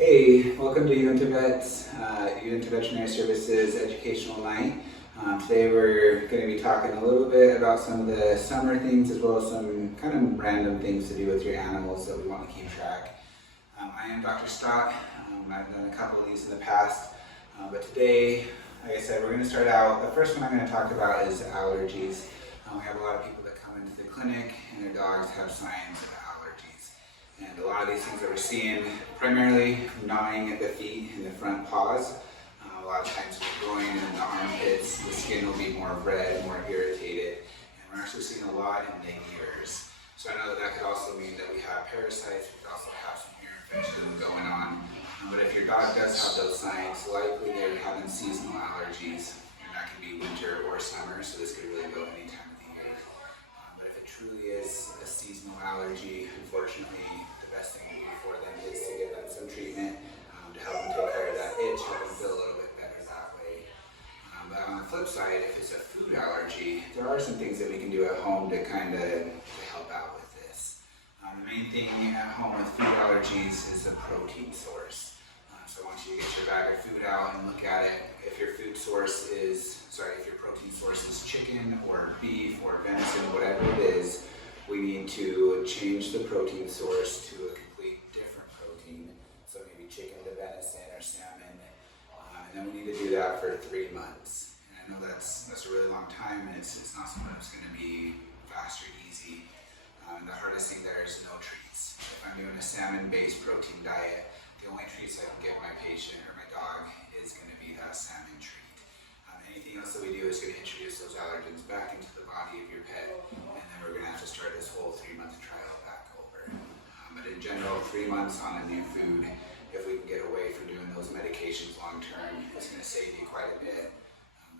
Hey, welcome to UVS Veterinary Services Educational Night. Today we're going to be talking a little bit about some of the summer things as well as some kind of random things to do with your animals that we want to keep track. I am Dr. Stott. I've done a couple of these in the past, but today, like I said, we're going to start out. The first one I'm going to talk about is allergies. We have a lot of people that come into the clinic and their dogs have signs of allergies. And a lot of these things that we're seeing, primarily gnawing at the feet and the front paws. A lot of times with the groin and the armpits, the skin will be more red, more irritated. And we're actually seeing a lot in the ears. So I know that could also mean that we have parasites, we could also have some ear infection going on. But if your dog does have those signs, likely they're having seasonal allergies. And that can be winter or summer, so this could really go any time of the year. But if it truly is a seasonal allergy, unfortunately, the best thing to do for them is to give them some treatment to help them take care of that itch, help them feel a little bit better that way. But on the flip side, if it's a food allergy, there are some things that we can do at home to kind of help out with this. The main thing at home with food allergies is the protein source. So once you get your bag of food out and look at it, if your protein source is chicken or beef or venison, whatever it is, we need to change the protein source to a complete different protein. So maybe chicken to venison or salmon. And then we need to do that for 3 months. And I know that's a really long time, and it's not something that's going to be fast or easy. The hardest thing there is no treats. If I'm doing a salmon-based protein diet, the only treats I can give my patient or my dog is going to be that salmon treat. Anything else that we do is going to introduce those allergens back into the body of your pet, and then we're going to have to start this whole 3-month trial back over. But in general, 3 months on a new food, if we can get away from doing those medications long term, it's going to save you quite a bit.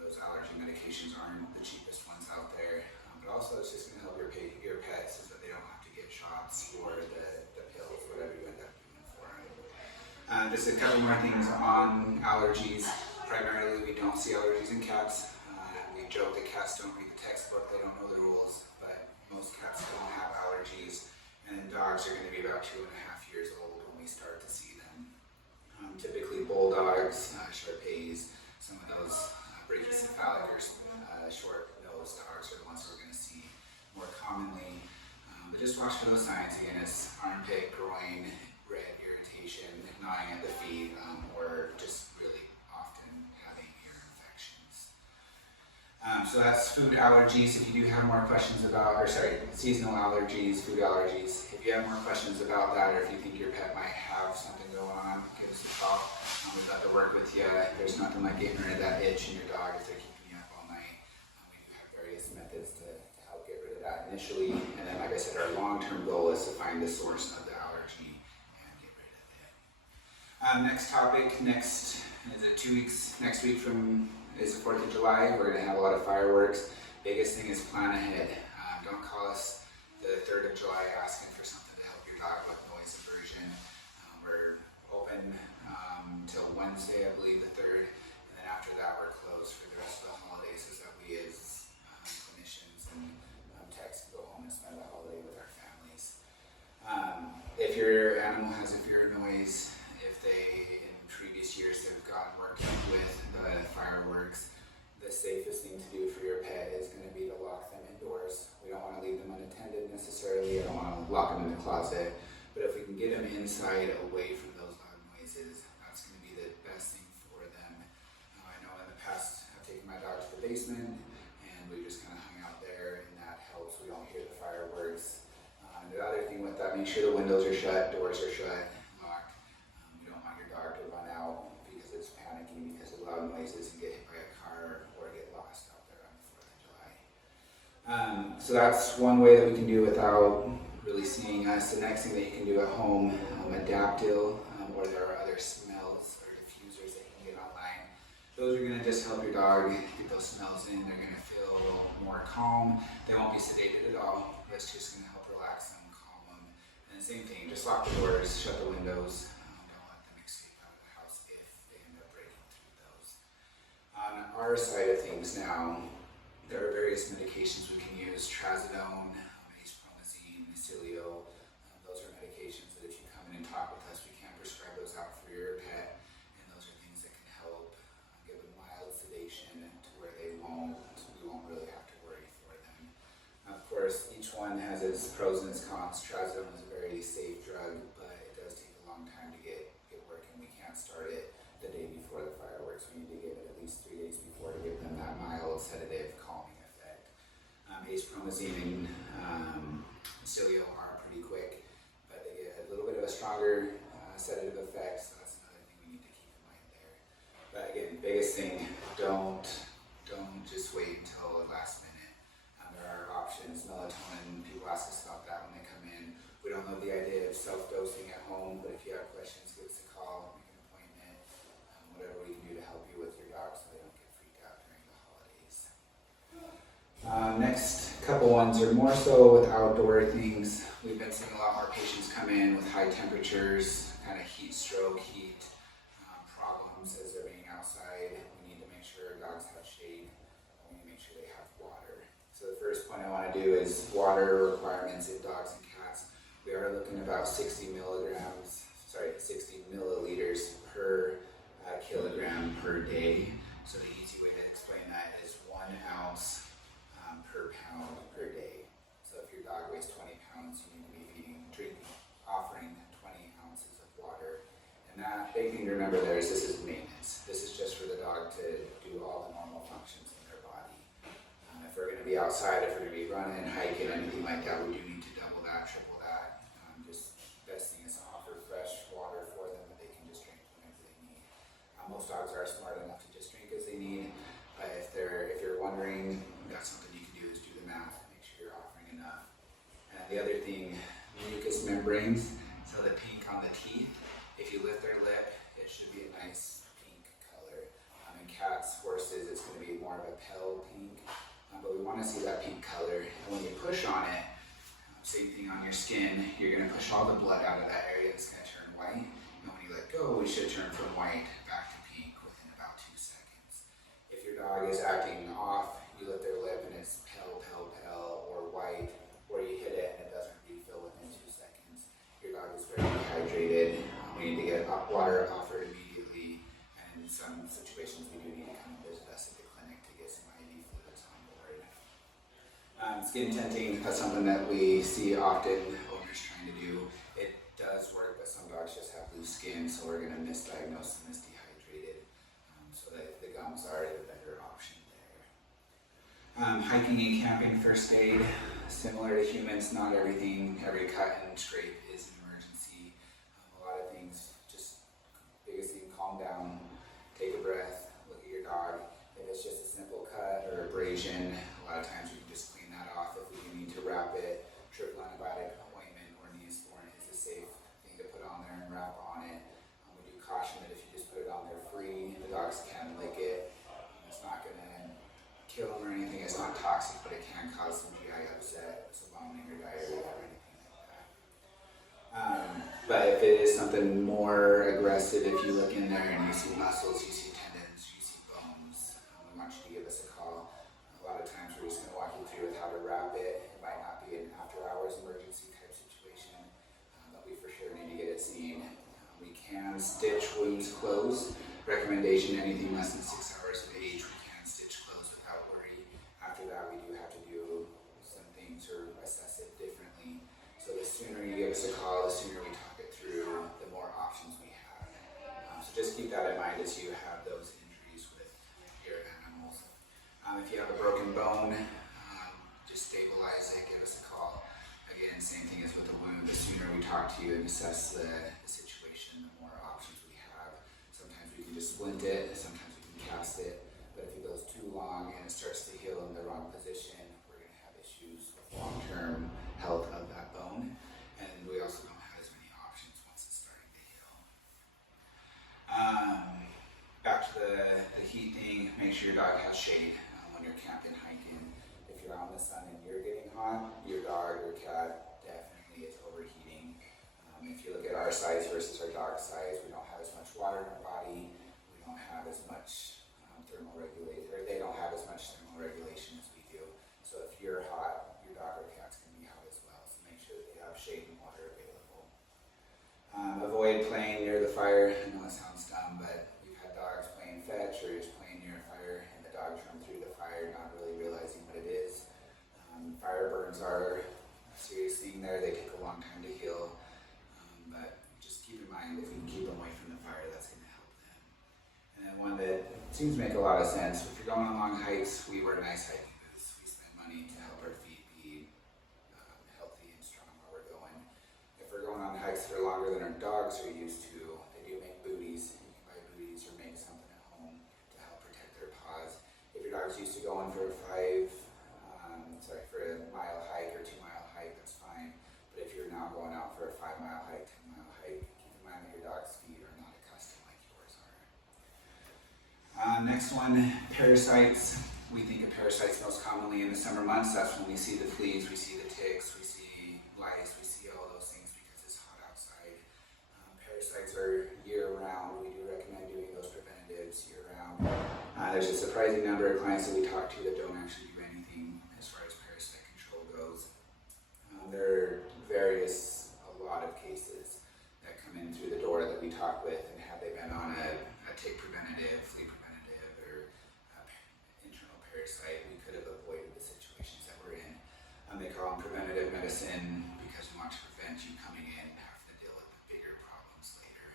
Those allergy medications aren't the cheapest ones out there, but also it's just going to help your pets so that they don't have to get shots or the pills, whatever you end up doing for them. Just a couple more things on allergies. Primarily, we don't see allergies in cats. We joke that cats don't read the textbook, they don't know the rules, but most cats don't have allergies. And then dogs are going to be about 2.5 years old when we start to see them. Typically bulldogs, Shar-Peis, some of those brachycephalic or short-nosed dogs are the ones we're going to see more commonly. But just watch for those signs. Again, it's armpit, groin, red irritation, gnawing at the feet, or just really often having ear infections. So that's food allergies. If you do have more questions about, seasonal allergies, food allergies, if you have more questions about that, or if you think your pet might have something going on, give us a call. We'd love to work with you. There's nothing like getting rid of that itch in your dog if they're keeping you up all night. We do have various methods to help get rid of that initially, and then like I said, our long-term goal is to find the source of the allergy and get rid of it. Next topic, next week is the 4th of July. We're going to have a lot of fireworks. Biggest thing is plan ahead. Don't call us the 3rd of July asking for something to help your dog with noise aversion. We're open till Wednesday, I believe, the 3rd, and then after that we're closed for the rest of the holidays so that we as clinicians and techs can go home and spend the holiday with our families. If your animal has a fear of noise, if they in previous years have gotten worked up with the fireworks, the safest thing to do for your pet is going to be to lock them indoors. We don't want to leave them unattended necessarily. I don't want to lock them in the closet, but if we can get them inside away from those loud noises, that's going to be the best thing for them. I know in the past I've taken my dog to the basement and we just kind of hung out there, and that helps. We don't hear the fireworks. The other thing with that, make sure the windows are shut, doors are shut, locked. You don't want your dog to run out because it's panicking because of loud noises and get hit by a car or get lost out there on the 4th of July. So that's one way that we can do without really seeing us. The next thing that you can do at home, Adaptil, or there are other smells or diffusers that you can get online. Those are going to just help your dog get those smells in. They're going to feel more calm. They won't be sedated at all. It's just going to help relax them, calm them. And the same thing, just lock the doors, shut the windows. Don't let them escape out of the house if they end up breaking through those. On our side of things now, there are various medications we can use. Trazodone, acetylpromazine, Mycilio. Those are medications that if you come in and talk with us, we can prescribe those out for your days. Promazine and Cilio are pretty quick, but they get a little bit of a stronger sedative effect, so that's another thing we need to keep in mind there. But again, biggest thing, don't just wait until the last minute. There are options. Melatonin, people ask us about that when they come in. We don't love the idea of self-dosing at home, but if you have questions, give us a call, make an appointment, whatever we can do to help you with your dog so they don't get freaked out during the holidays. Next couple ones are more so with outdoor things. We've been seeing a lot more patients come in with high temperatures, kind of heat stroke, heat problems as they're being outside. We need to make sure our dogs have shade. We need to make sure they have water. So the first point I want to do is water requirements in dogs and cats. We are looking about 60 milliliters per kilogram per day. So the easy way to explain that is 1 ounce per pound per day. So if your dog weighs 20 pounds, you need to be offering 20 ounces of water. And that big thing to remember there is this is maintenance. This is just for the dog to do all the normal functions in their body. If we're going to be outside, if we're going to be running, hiking, anything like that, we do need to double that, triple that. Just best thing is to offer fresh water for them that they can just drink whenever they need. Most dogs are smart enough to just drink as they need, but if you're wondering, that's something you can do is do the math, make sure you're offering enough. And the other thing, mucous membranes, so the pink on the teeth, if you lift their lip, it should be a nice pink color. In cats, horses, it's going to be more of a pale pink. But we want to see that pink color. And when you push on it, same thing on your skin, you're going to push all the blood out of that area. It's going to turn white. And when you let go, we should turn from white back to pink within about 2 seconds. If your dog is acting off, you lift their lip and it's pale, or white, or you hit it and it doesn't refill within 2 seconds. Your dog is very dehydrated. We need to get water offered immediately. And in some situations, we do need to come visit us at the clinic to get some IV fluids on board. Skin tinting, that's something that we see often owners trying to do. It does work, but some dogs just have loose skin, so we're going to misdiagnose them as dehydrated. So that the gums are the better option there. Hiking and camping first aid, similar to humans, not everything, every cut and scrape is an emergency. A lot of things, just biggest thing, calm down, take a breath, look at your dog. If it's just a simple cut or abrasion, a lot of times we can just clean that off. If we need to wrap it, triple antibiotic ointment or Neosporin is a safe thing to put on there and wrap on it. We do caution that if you just put it on there free, the dogs can lick it. It's not going to kill them or anything. It's not toxic, but it can cause some GI upset, some vomiting or diarrhea or anything like that. But if it is something more aggressive, if you look in there and you see muscles, you see tendons, you see bones, we want you to give us a call. A lot of times we're just going to walk you through with how to wrap it. It might not be an after-hours emergency type situation, but we for sure need to get it seen. We can stitch wounds closed. Recommendation, anything less than 6 hours of age, we can stitch closed without worry. After that, we do have to do some things or assess it differently. So the sooner you give us a call, the sooner we talk it through, the more options we have. So just keep that in mind as you have those injuries with your animals. If you have a broken bone, just stabilize it, give us a call. Again, same thing as with the wound, the sooner we talk to you and assess the situation, the more options we have. Sometimes we can just splint it, sometimes we can cast it, but if it goes too long and it starts to heal in the wrong position, we're going to have issues with long-term health of that bone, and we also don't have as many options once it's starting to heal. Back to the heat thing, make sure your dog has shade when you're camping, hiking. If you're out in the sun and you're getting hot, your dog or cat definitely is overheating. If you look at our size versus our dog's size, we don't have as much water in our body, we don't have as much thermal regulation, or they don't have as much thermal regulation as we do. So if you're hot, your dog or cat's going to be hot as well. So make sure that they have shade and water available. Avoid playing near the fire. I know it sounds dumb, but we've had dogs playing fetch or just playing near a fire, and the dogs run through the fire not really realizing what it is. Fire burns are a serious thing there. They take a long time to heal. But just keep in mind, if you can keep them away from the fire, that's going to help them. And then one that seems to make a lot of sense, if you're going on long hikes, we wear nice hiking boots. We spend money to help our feet longer than our dogs are used to, they do make booties. You can buy booties or make something at home to help protect their paws. If your dog's used to going for a mile hike or 2 mile hike, that's fine. But if you're now going out for a 5 mile hike, 10 mile hike, keep in mind that your dog's feet are not accustomed like yours are. Next one, parasites. We think of parasites most commonly in the summer months. That's when we see the fleas, we see the ticks, we see lice, we see all those things because it's hot outside. Parasites are year-round. We do recommend doing those preventatives year-round. There's a surprising number of clients that we talk to that don't actually do anything as far as parasite control goes. There are a lot of cases that come in through the door that we talk with, and have they been on a tick preventative, flea preventative, or internal parasite, we could have avoided the situations that we're in. They call them preventative medicine because we want to prevent you coming in and having to deal with the bigger problems later.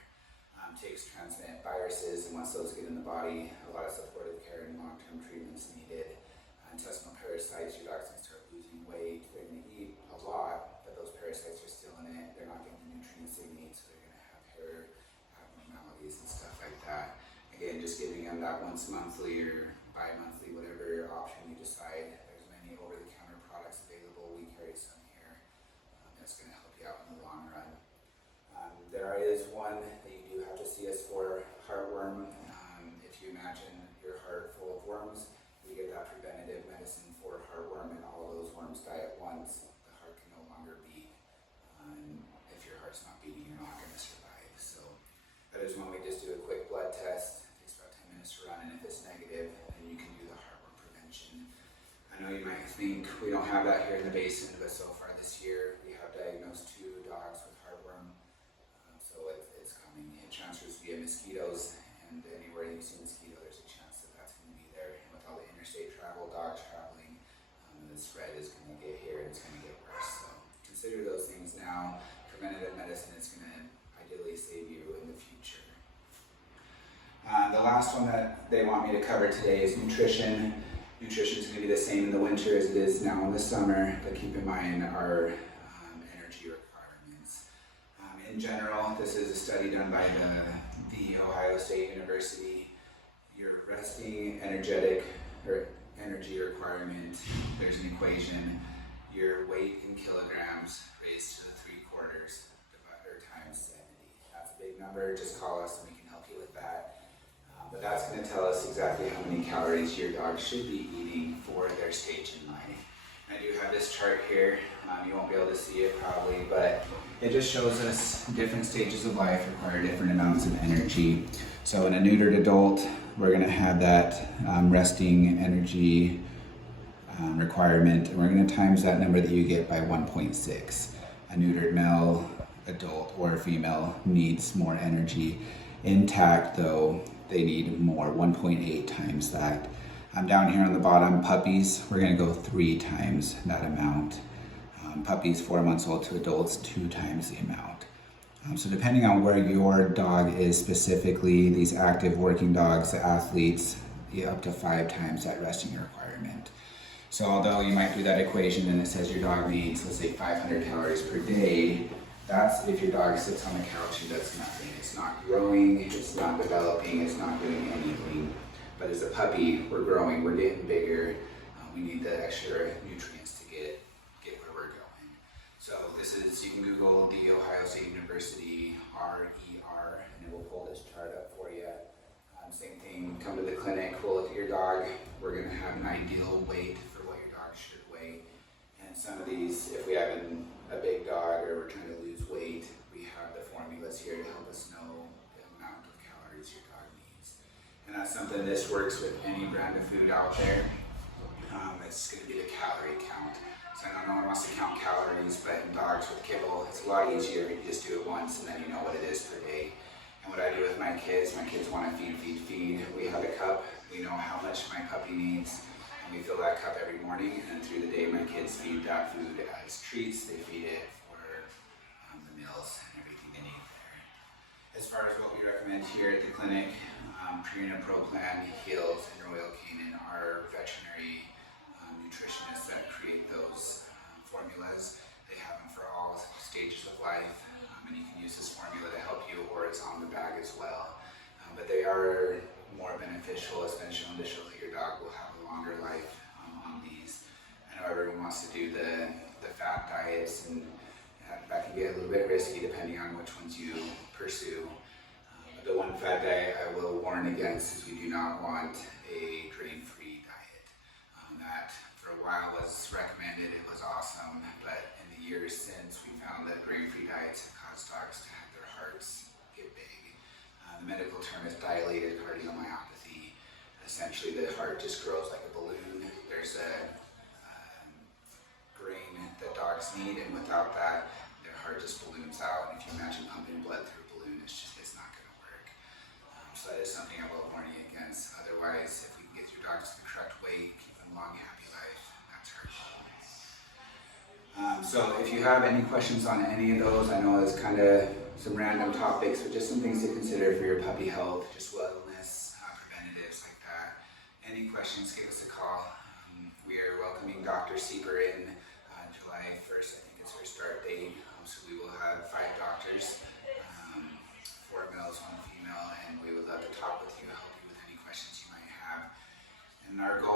Ticks transmit viruses, and once those get in the body, a lot of supportive care and long-term treatments needed. Intestinal parasites, your dog's going to start losing weight. They're going to eat a lot, but those parasites are still in it. They're not getting the nutrients they need, so they're going to have hair abnormalities and stuff like that. Again, just giving them that once monthly or bi-monthly, whatever option you decide. There's many over-the-counter products available. We carry some here. That's going to help you out in the long run. There is one that you do have to see us for, heartworm. If you imagine your heart full of worms, we get that preventative medicine for heartworm, and all of those worms die at once. The heart can no longer beat. If your heart's not beating, you're not going to survive. So that is when we just do a quick blood test. It takes about 10 minutes to run, and if it's negative, then you can do the heartworm prevention. I know you might think we don't have that here in the basin, but so far this year we have diagnosed 2 dogs with heartworm. So it's coming. It transfers via mosquitoes, and anywhere you see mosquito, there's a chance that that's going to be there. And with all the interstate travel, dogs traveling, the spread is going to get here, and it's going to get worse. So consider those things now. Preventative medicine is going to ideally save you in the future. The last one that they want me to cover today is nutrition. Nutrition is going to be the same in the winter as it is now in the summer, but keep in mind our energy requirements. In general, this is a study done by the Ohio State University. Your resting energy requirement, there's an equation, your weight in kilograms raised to the 3/4 times 70. That's a big number. Just call us and we can help you with that. But that's going to tell us exactly how many calories your dog should be eating for their stage in life. I do have this chart here. You won't be able to see it probably, but it just shows us different stages of life require different amounts of energy. So in a neutered adult, we're going to have that resting energy requirement, and we're going to times that number that you get by 1.6. A neutered male, adult, or female needs more energy. Intact, though, they need more, 1.8 times that. Down here on the bottom, puppies, we're going to go 3 times that amount. Puppies 4 months old to adults, 2 times the amount. So depending on where your dog is specifically, these active working dogs, the athletes, up to 5 times that resting requirement. So although you might do that equation and it says your dog needs, let's say 500 calories per day, that's if your dog sits on the couch and does nothing. It's not growing, it's not developing, it's not doing anything. But as a puppy, we're growing, we're getting bigger. We need the extra nutrients to get where we're going. So this is, you can Google the Ohio State University RER, and it will pull this chart up for you. Same thing, come to the clinic, we'll look at your dog. We're going to have an ideal weight for what your dog should weigh. And some of these, if we have a big dog or we're trying to lose weight, we have the formulas here to help us know the amount of calories your dog needs. And that's something, this works with any brand of food out there. It's going to be the calorie count. So I know no one wants to count calories, but in dogs with kibble, it's a lot easier. You just do it once and then you know what it is per day. And what I do with my kids want to feed. We have a cup. We know how much my puppy needs. And we fill that cup every morning. And through the day, my kids feed that food as treats. They feed it for the meals and everything they need there. As far as what we recommend here at the clinic, Purina Pro Plan, Heals, and Royal Canin are veterinary nutritionists that create those formulas. They have them for all stages of life, and you can use this formula to help you, or it's on the bag as well. But they are more beneficial. It's been shown to show that your dog will have a longer life on these. I know everyone wants to do the fat diets, and that can get a little bit risky depending on which ones you pursue. But the one fat diet I will warn against is we do not want a grain-free diet. That for a while was recommended, it was awesome, but in the years since we found that grain-free diets have caused dogs to have their hearts get big. The medical term is dilated cardiomyopathy. Essentially, the heart just grows like a balloon. There's a grain that dogs need, and without that, their heart just balloons out. And if you imagine pumping blood through a balloon, it's not going to work. So that is something I will warn you against. Otherwise, if we can get your dogs to the correct weight, keep them long, happy life, that's our goal. So if you have any questions on any of those, I know it's kind of some random topics, but just some things to consider for your puppy health, just wellness, preventatives like that. Any questions, give us a call. We are welcoming Dr. Sieber in July 1st, I think it's her start date. So we will have 5 doctors, 4 males, 1 female, and we would love to talk with you, help you with any questions you might have. And our goal